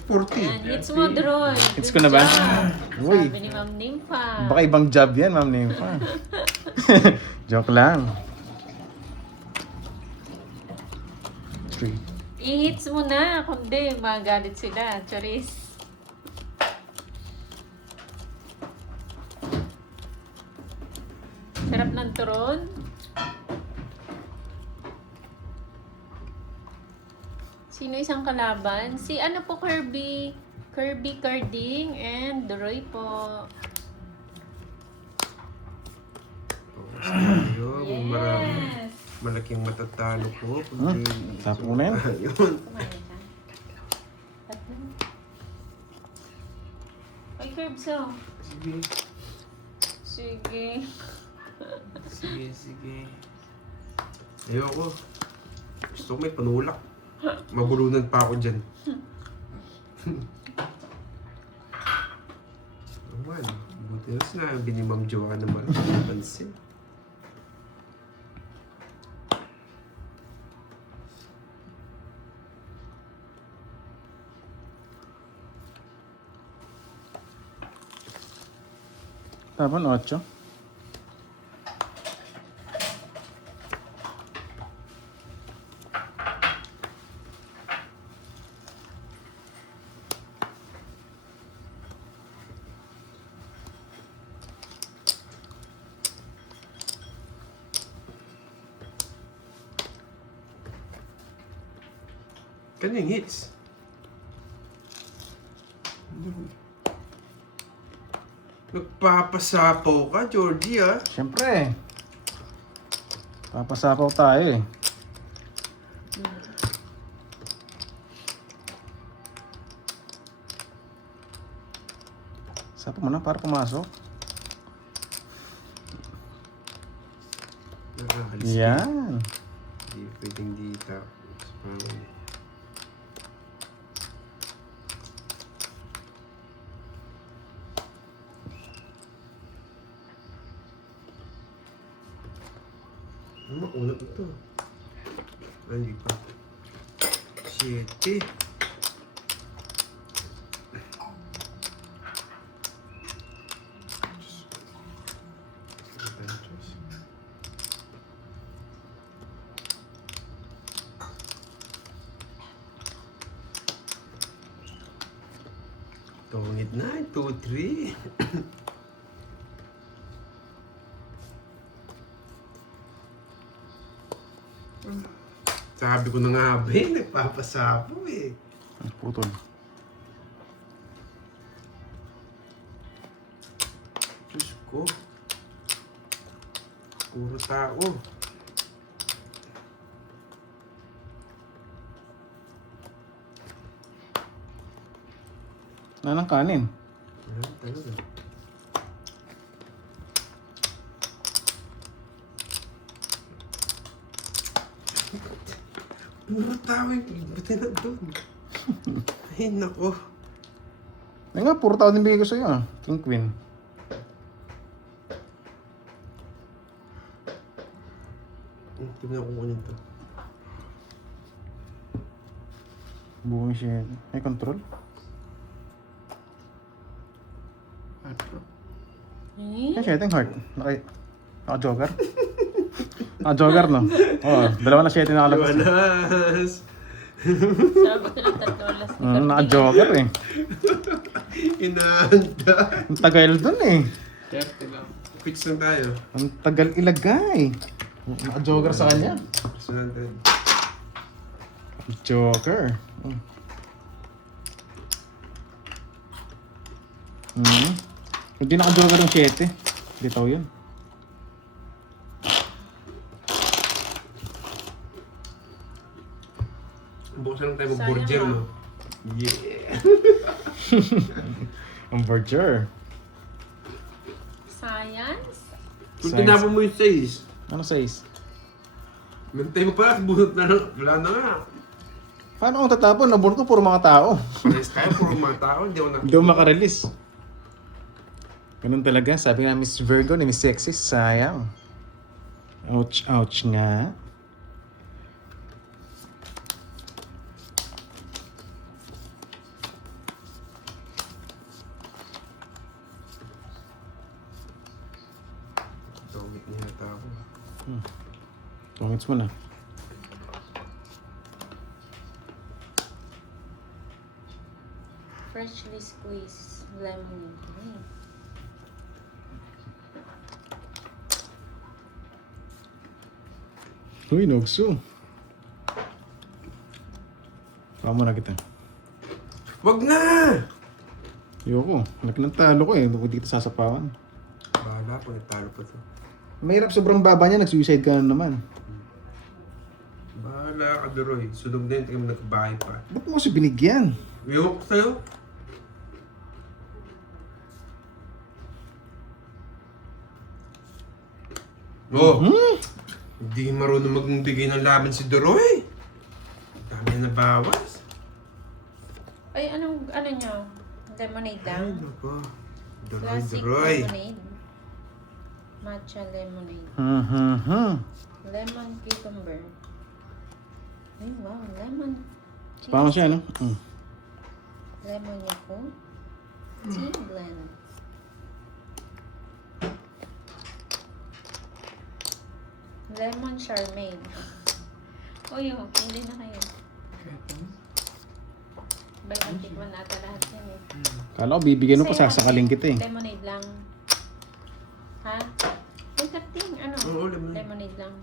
40. Yan, hits mo, Droy. Hits ko na ba? Uy. Sabi ni Ma'am Nympha. Baka ibang job yan, Ma'am Nympha. Joke lang. 3. I-hits mo na, kundi magalit sila. Charis. Sarap ng turon. Sino isang kalaban? Si ano po, Kirby Carding and Roy po. Tayo, Yes! malaking matatalo ko. Tapo mo na yan. Ayun. Kumain ka. Tatlo. Ay, Curbs, oh. Sige. Sige. Sige. Ayoko. Gusto ko may panulak. Mabulunan pa ako dyan. Naman, buti na sinabi ni Ma'am Joanna naman. Pansin. Tapon 8. Kaning hits. Nagpapasapaw ka, Georgie, ah. Siyempre. Papasapaw tayo eh. Sapaw mo na para pumasok. Nakakalis ka. Yan. Hindi pwedeng dito. Parang... Ano makunat ito? Hindi pa. 7. Tungit na, 2, 3. Sabi ko na nga ba eh, nagpapasapo eh. Putol. Diyos ko. Puro tao. Nanang kanin. Wala talaga. Puro tao yung buti na doon. Ay, nako. Ay nga, puro tao din bigay ko sa'yo ah. King Queen. Tingnan ko kunin to. Buong shit. May control. Eh? Ay, shit, yung heart. Naka-jogger. Naka-jogger, no? Oo, dalawa na shit yung nakalabas. Iwanas! Sabi ko ng 3 oras. Naka-jogger eh. Inaanda. Ang tagal dun eh. 30 lang. Fix na tayo. Ang tagal ilagay. Naka-jogger sa kanya. 100. Joker. Hindi naka-jogger ng 7. Bitaw yun. Buksan lang tayo Sayang mag-burger, ah. no? Yeah! Ang Verger. Science? Kung Science. tinapon mo yung 6, Ano size? nantay mo pala, bunot na lang. Wala na nga. Paano kung tatapon? Nabun ko puro mga tao. Pares tayo, puro mga tao. Hindi ako na... Hindi ako makarelease. Ganun talaga. Sabi nga Miss Virgo ni Miss Sexy, sayang. Ouch, ouch nga. Tawagit niya yata ako. 2 minutes mo na. Freshly squeezed lemon. Uy, Nogso. Baka muna kita. Wag na! Ayoko. Nagtalo ko eh. Bukod dito sasapawan. Bahala ko, nagtalo pa to. Mahirap sobrang baba niya. Nag-suicide ka na naman. Bahala ka, Duroy. Sunog na yun, tingnan mo nagbahay pa. Ba't mo kasi binigyan? Ewan ko sa'yo. Oh! Hindi marunong magbigay ng laban si Duroy. Dami na nabawas. Ay, ano nyo? Lemonade Ay, lang? nako. Duroy, Classic Duroy. lemonade. Matcha lemonade. Lemon cucumber. Ay, wow. Lemon. Paano siya, no? Lemon yako. Tea blend. Lemon charmaine. Uy, hindi na kayo. Bay, tikman natin lahat yan eh. Kala ko bibigyan mo pa, Sa'yo, sasakaling kita eh. Lemonade lang. Ha? Uy, kapting, ano? Oo, lemonade. Lemonade lang.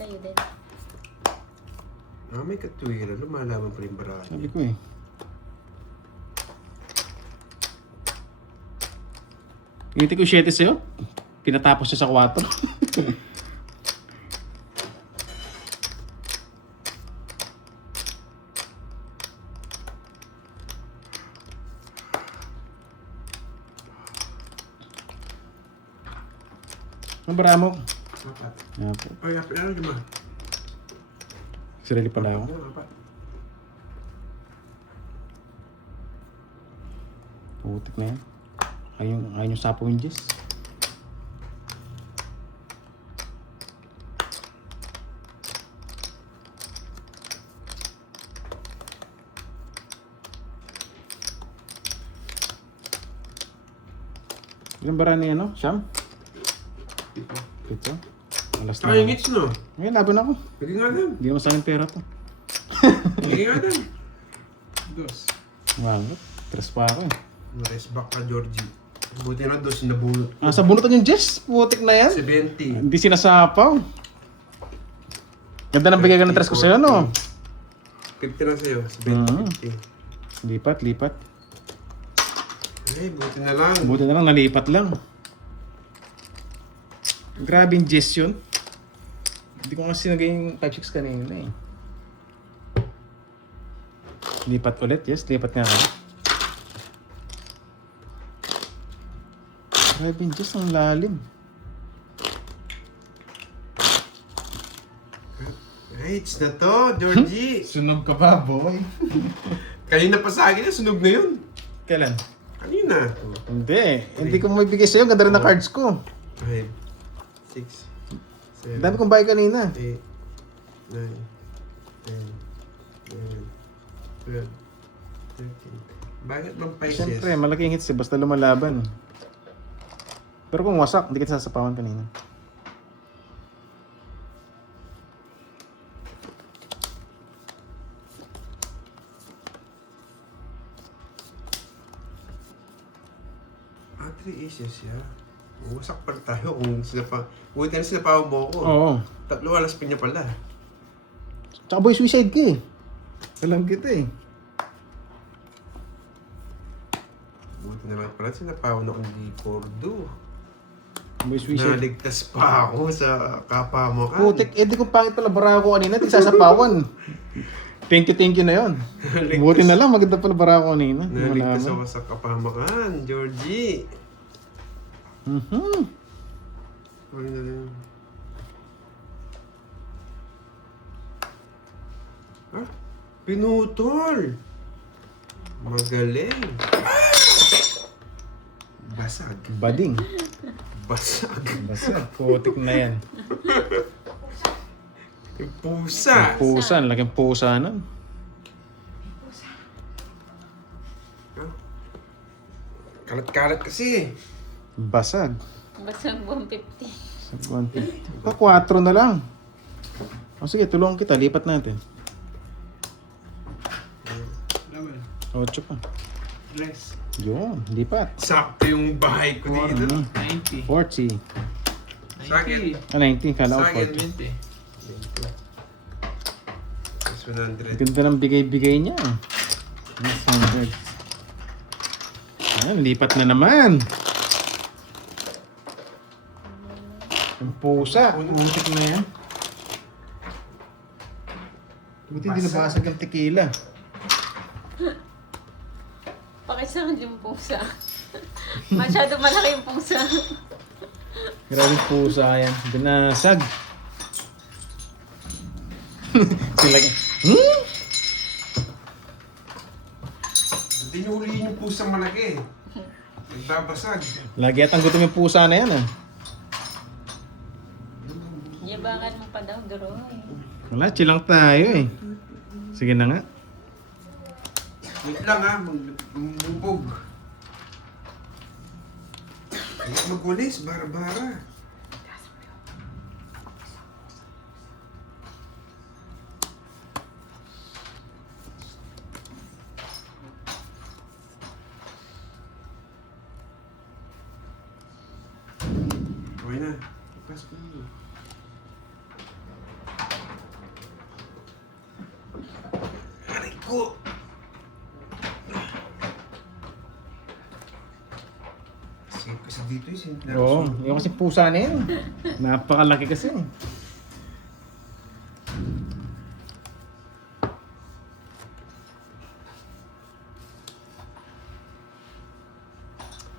Sa'yo din. May katwiran. Lumalaman pa rin baraha. Sabi ko eh. Ngiti ko 7 sa'yo. Pinatapos siya sa 4. Ang bara mo? Apat. Apo. Ay, apat na lima. Sirali pala ako. Apat. Putik na yan. Ayun yung sapo yung Jess. Ilang bara niya, no? Siyam? Ito? Alas na. Saka yung hits, no? Ngayon, laban ako. Sige nga din. Hindi naman sa akin pera to. Sige nga din. Dos. Magot. Tres pa ako eh. Rest back ka, Georgie. Buti na dos, nabunot ko. Sa bunutan yung Jess. Putik na yan. 70. Hindi sinasapaw. Ganda ng bigay ka ng tres ko sa'yo, no? 50 lang sa'yo. 70, 50. Lipat. Ay, buti na lang. Buti na lang, nalipat lang. Grabe yung Jess yun. Hindi ko kasi naging 5-6 kanina eh. Lipat ulit, yes. Lipat nga ako. Grabe yung Jess, ang lalim. Ay, it's na to, Georgie. Sunog ka ba, boy? Kanina pa sa akin, sunog na yun. Kailan? Kanina. Hindi ko maibigay sa'yo. Ganda rin na cards ko. 5, 6, 7, Dami kong buy kanina. 8, 9, 10, 11, 12, 13. Bakit bang Pisces? Siyempre, malaking hits eh. Basta lumalaban. Pero kung wasak, hindi kita sasapawan kanina. Ah, 3 aces siya. Wasak pa tayo kung buti na sinapawan mo ako. Oo. Tatlo alas pa niya pala. Tsaka boy, suicide ka eh. Alam kita eh. Buti naman pala sinapawan ako ni Cordo. Boy, suicide. Naligtas pa ako sa kapwa mo ka. Putik, di ko pangit pala bara ko kanina. Di sasapawan. Thank you na yon. Buti na lang, maganda pala bara ko kanina. Naligtas Malaman. ako sa kapamakan, Georgie. Sorry na lang. Ah, pinutol. Magaling. Basag. Bading. Basag. Basta, putik na yan. Yung pusa. Pusa, ang laking pusa nun. Kalat-kalat kasi. Basag. Basag 150. Sa 150. Pa 4 na lang. O sige, tulungan kita. Lipat natin. Laban. 8 pa. Less. Yun, lipat. Sakto yung bahay ko dito. 90. 40. Sakit. 90. 19, kala ko Sakit. 40. 20. Mas 100. Ganda ng bigay-bigay niya. Mas 100. Ayan, lipat na naman. Ang pusa. Umuntik na yan. Buti hindi nabasag ang tequila. Pakisahan yung pusa. Masyado malaki yung pusa. Grabe pusa yan. Binasag. Sila ka. Hindi nyo huliin yung pusang malaki. Nagbabasag. Lagi atang gutom yung pusa na yan ah. Yabangan mo pa daw, Doroy. Wala, chill lang tayo eh. Sige na nga. Wait lang ha, magbubog. Ayaw magulis, bara-bara. Okay na. Ipas ko na. ko. Safe kasi dito eh. Oo, yung kasi pusa na yun. Napakalaki kasi.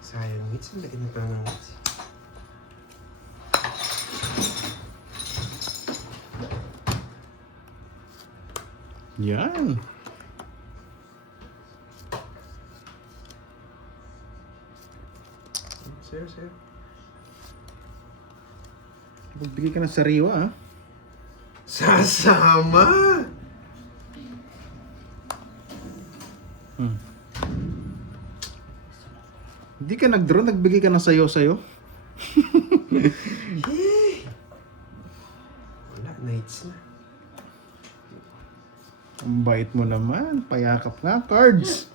Sayang ngits. Ang laki na pala ng ngits. Yan. Sir. Magbigay ka ng sariwa ah. Sasama! Hindi ka nag-draw, nagbigay ka ng sayo-sayo. Wala, nights na. Ang bait mo naman. Payakap nga, cards.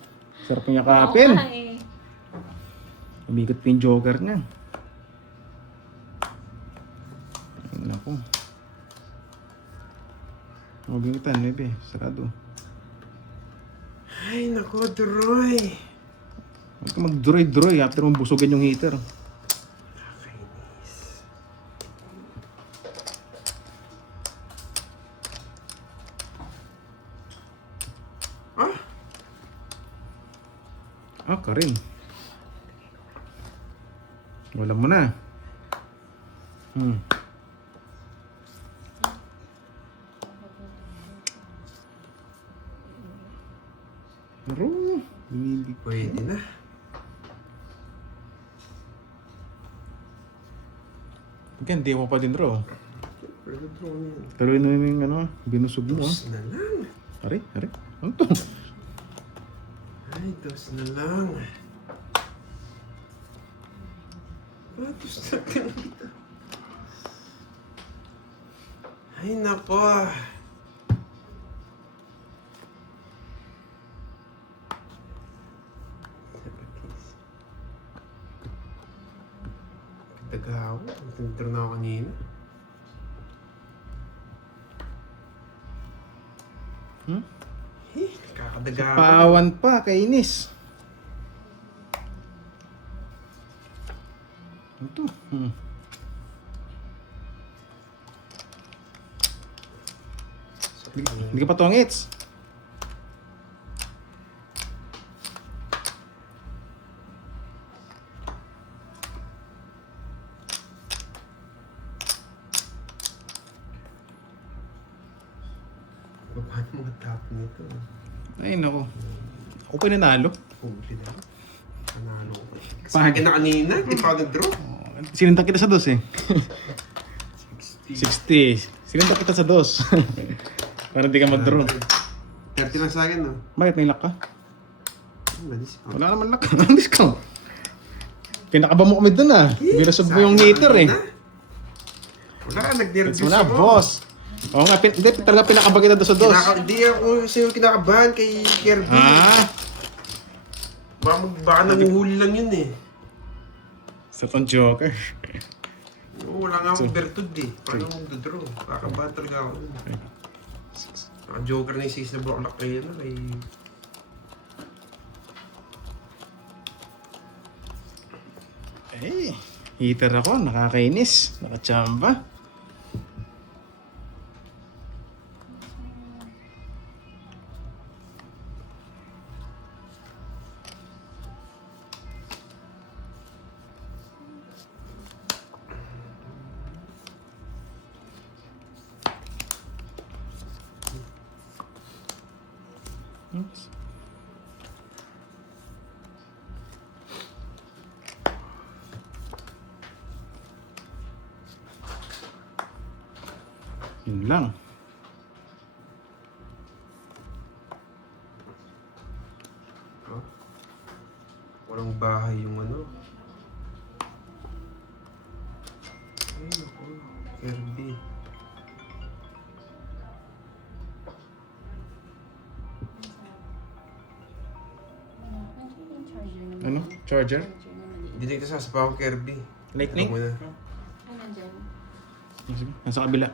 Sarap yung yakapin. Oo nga eh. Umikot pa yung joker niya. Ay, naku. Magbingitan, maybe. Sarado. Ay, nako, Droy. Huwag ka mag-droy-droy after mong busugan yung heater. Nakakainis. Ah, Karin. Wala mo na. Pero, binibig. Pwede na. Hindi mo pa din raw. Pwede draw na yan. Pero yun yung ano, binusog mo ah. Dos na lang. Are? Ano to? Ay, dos na lang. Dos na lang dito. Ay, nako. Tagahaw. Nagtintro na ako kanina. Kakadagaw. Paawan pa, kainis. Ano to? Hindi ka pa tongits. Paano mga tap nito? Ay, nako. Ako pa nanalo. Huli na. Panalo ko. Sa Pag- akin na kanina, di pa ako nag-draw. Sinuntak kita sa dos eh. 60. Sinuntak kita sa dos. Para di ka mag-draw. 30 lang sa akin, no? Bakit may lock ka? Discount. Wala naman lock. Anong discount? Pinakaba mo kami dun ah. Binusog mo yung heater eh. Wala, nag-reduce That's mo na, boss. Oo nga, hindi talaga pinakaba kita doon sa dos. Hindi ako siya kinakabahan kay Kirby. Ah, Baka nanguhuli lang yun eh. sa tong joker. Wala nga akong bertud eh. Paano akong dodraw? Kakabahan talaga ako yun. Naka-joker na yung 6 na block kayo na kay... Eh, heater ako, nakakainis. Nakachamba. Oops. Yun lang. Oh. Walang bahay yung ano. Ay, naku. Kirby. Ano? Charger? Hindi ka sasapaw ko Kirby. Lightning? Ano mo na? Ay, nandyan. Sige, nasa kabila.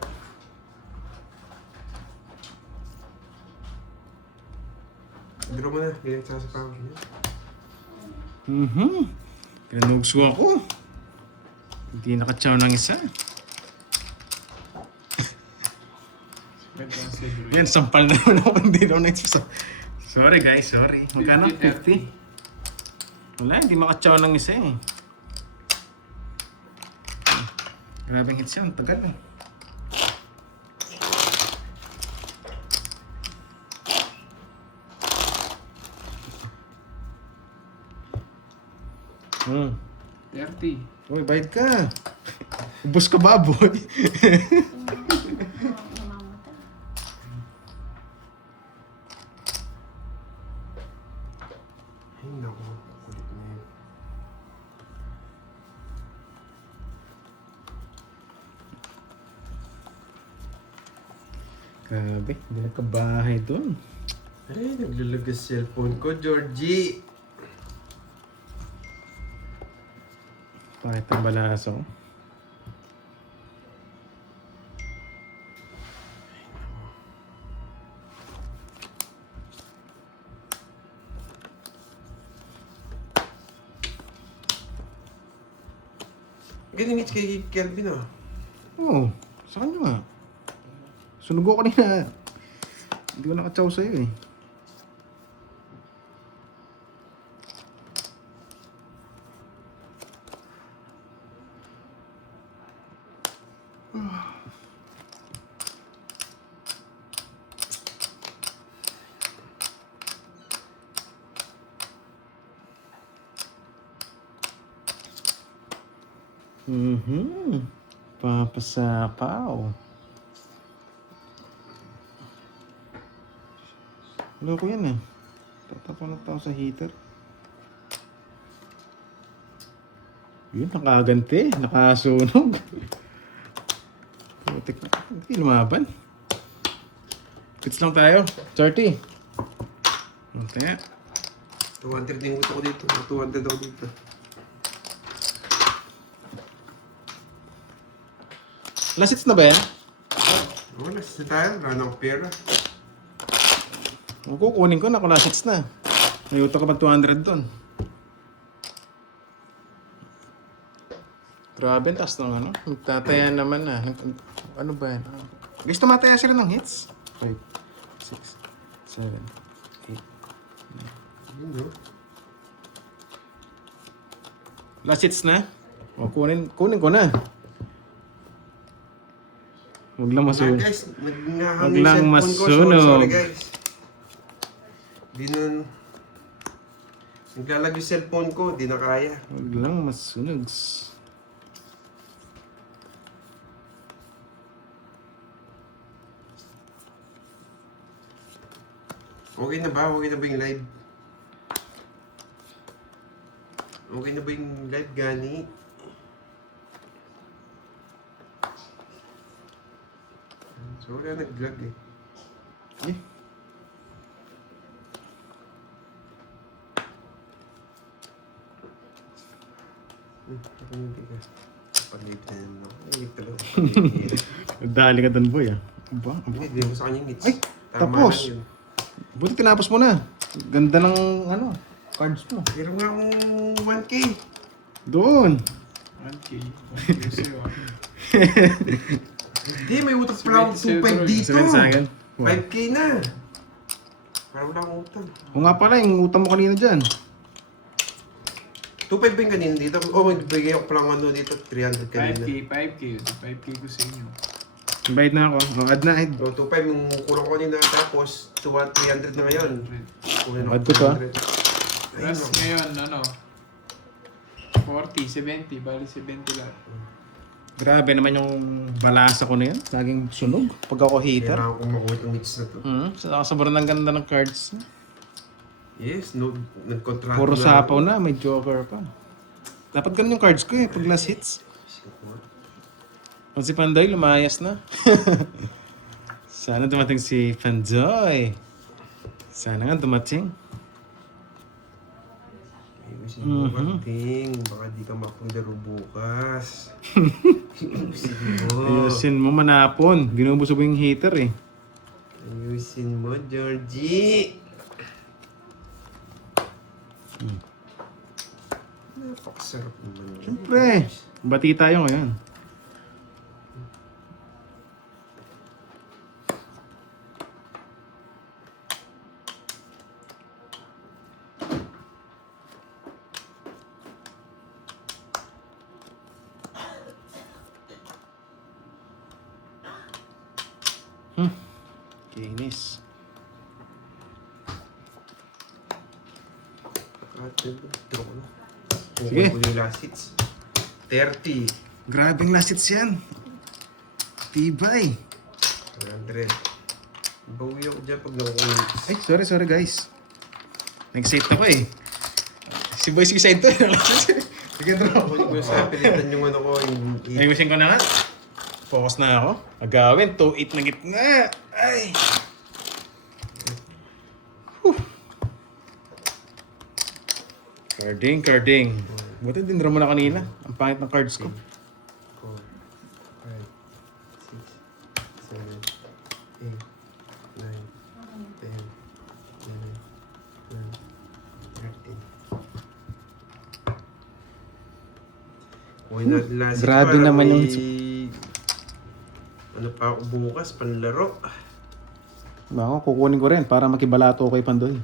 Draw mo na. Ganyan sa power niya. Pinanugso ako. Hindi nakachaw ng isa. Yan, sampal na naman ako. Hindi daw na isa. Sorry guys, sorry. Magkano? 50? Wala, hindi makachaw ng isa eh. Grabing hits yun, tagal eh. Hmm. 30. Uy, bayad ka. Ubus ka baboy. Mamamatay. Ay, naku. Kulit na yun. Grabe, hindi nagkabahay doon. Ay, naglalagas cellphone ko, Georgie. Pakit ang balaso ko. Ganyan kay Kelvin ah. Oo, sa kanya nga. Sunog ko kanina. Hindi ko nakachaw sa'yo eh. Papasapaw. Loko yan eh. Tatapunod tao sa heater. Yun, nakaganti. Nakasunog. Putik na. Hindi lumaban. Quits lang tayo. 30. Okay. 200 din gusto ko dito. 200 ako dito. Last hits na ba yan? Wala, sa tayo. Wala na akong pera. Ang kukunin ko na kung last hits na. May utang ka pa 200 doon. Grabe, taas ng ano. Nagtataya naman na. Ano ba yan? Gusto mataya sila ng hits? 5, 6, 7, 8. Yun, no? Last hits na? O, kunin ko na. Huwag lang Nga masunog. guys, Wag naghahangin lang cellphone ko. masunog. Sorry guys. Di na... Naglalag yung cellphone ko, di na kaya. Huwag lang masunog. Okay na ba? Okay na ba yung live? Okay na ba yung live, Gani? So, wala nag-vlog eh. Eh, Ako yung tigas. Pag-live na naman ako. Ay, talaga. dali ka doon, boy, ah. Aba, aba. Hindi, di mo sa kanya yung hits. Ay, Tama tapos. lang yun. Buti tinapos mo na. Ganda ng, ano, cards mo. Meron nga akong 1K. Doon. 1K. 1K sa'yo. Hindi, may utak pala akong 2.5 dito. Sabihin sa akin. 5K na. Parang wala akong utang. O nga pala, yung utang mo kanina dyan. 2.5 ba yung kanina dito? O, magbigay ako palang ano dito, 300 kanina. 5K. 5K ko sa inyo. Bayad na ako. O, add na, add. So, 2.5 yung kulang ko kanina, tapos 300 na ngayon. Kunin ako Add ko to, ah. 200. Ayun, Plus oh. ngayon, 40, 70. Bali 70 lang. Grabe naman yung balasa ko na yan. Laging sunog. Pag ako hater. Kailangan kong makuha itong hits na to. Sobrang ng ganda ng cards. Yes, no, nagkontrato Puro na sapaw ako. na, may joker pa. Dapat ganun yung cards ko eh, pag last hits. Kung si Pandoy, lumayas na. Sana dumating si Pandoy. Sana nga dumating. Ayusin mo, Marting. Baka di ka mapaglaro bukas. Ayusin mo. Ayusin mo manapon. Binubusog yung hater eh. Ayusin mo, Georgie. Napakasarap naman. Siyempre. Bati tayo ngayon. Kinis. Draw ko na. Sige. Kukuha ko yung last hits. 30. Grabing last hits yan. Tibay. 100. Bawi ako dyan pag nakukulit. Ay, sorry guys. Nag-save ako eh. Si Boy si Sento. Sige, draw. Kukunin ko sa pilitan yung ano ko. Yung Ayusin ko na nga. Focus na ako. Agawin. 2-8 na gitna. Ay. Carding. Buti din draw mo na kanina. Ang pangit ng cards ko. 4, 5, 6, 7, 8, 9, 10, 11, 12, 13. Kuhin natin last hits Grabe para naman may... yung- Ano pa ako bukas, panlaro. Ako, kukunin ko rin para makibalato kay Pandoy.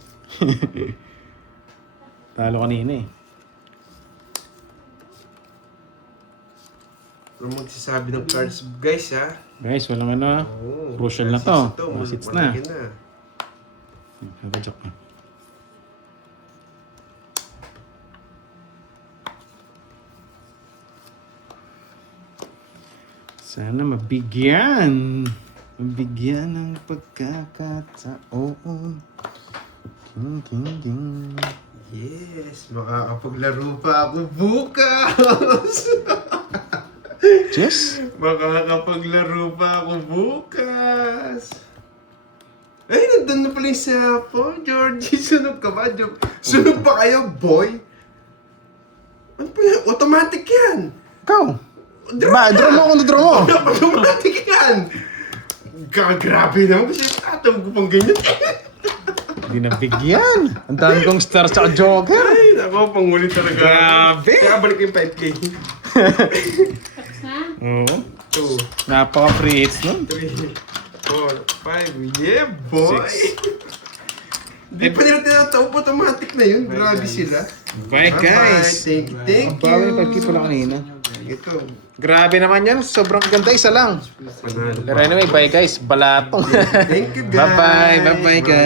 Talo kanina eh. Kung magsasabi ng cards, guys ha. Guys, walang ano ah. Oo, Crucial na last to. hits Last hits na. malaki na. Nagajak na. Sana mabigyan. Mabigyan ng pagkakataon. King. Yes, makakapaglaro pa ako bukas! Yes? Makakapaglaro pa ako bukas! Ay, nandun na pala yung sapo. Georgie, sunog ka ba? Sunog pa kayo, boy? Ano pa yan? Automatic yan! Ikaw? Draw mo kung draw mo. Automatic yan! Grabe naman kasi atam ko pang ganyan. Hindi nabigyan. Ang dami kong stars sa Joker. Ay, nako, pangulit talaga. Grabe! Kaya balik yung 5K. Tapos na? Oo. 2, Napaka-free hits nun. 3, 4, 5. Yeah, boy! Six. Di pa nila tinatawag, automatic na yun. Grabe sila. Bye guys. Thank you, thank Ang bawi you. 5K pala kanina. Ito. Grabe naman yan. Sobrang ganda. Isa lang. Panalo. Pero anyway, bye guys. Balatong. Thank you, guys. Bye-bye. Bye-bye guys.